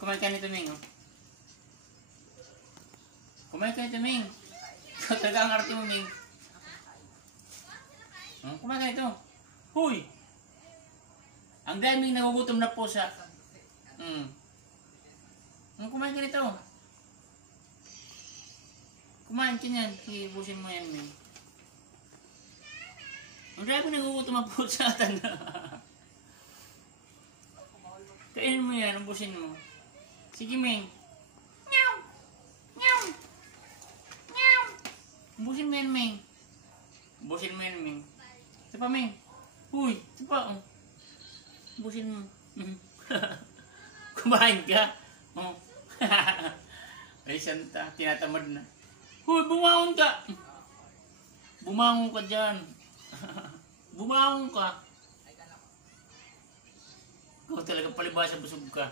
Kumain ka nito, Ming. Oh. Kumain ka nito, Ming. Talaga ang arte mo, Ming. Kumain ka nito. Huy! Ang daming nagugutom na pusa. Kumain ka nito. Kumain ka niyan. Ibusin mo yan, Ming. Ang daming nagugutom na pusa. Kainin mo yan. Ubusin mo. Sige, Ming. Meow! Meow! Meow! Ubusin mo yan, Ming. Ubusin mo yan, Ming. Ito pa, Ming. Uy, ito pa. Ubusin mo. Kumain ka. Ay, santa. Tinatamad na. Uy, bumangon ka. Bumangon ka dyan. Bumangon ka. Ikaw talaga palibasa busog ka.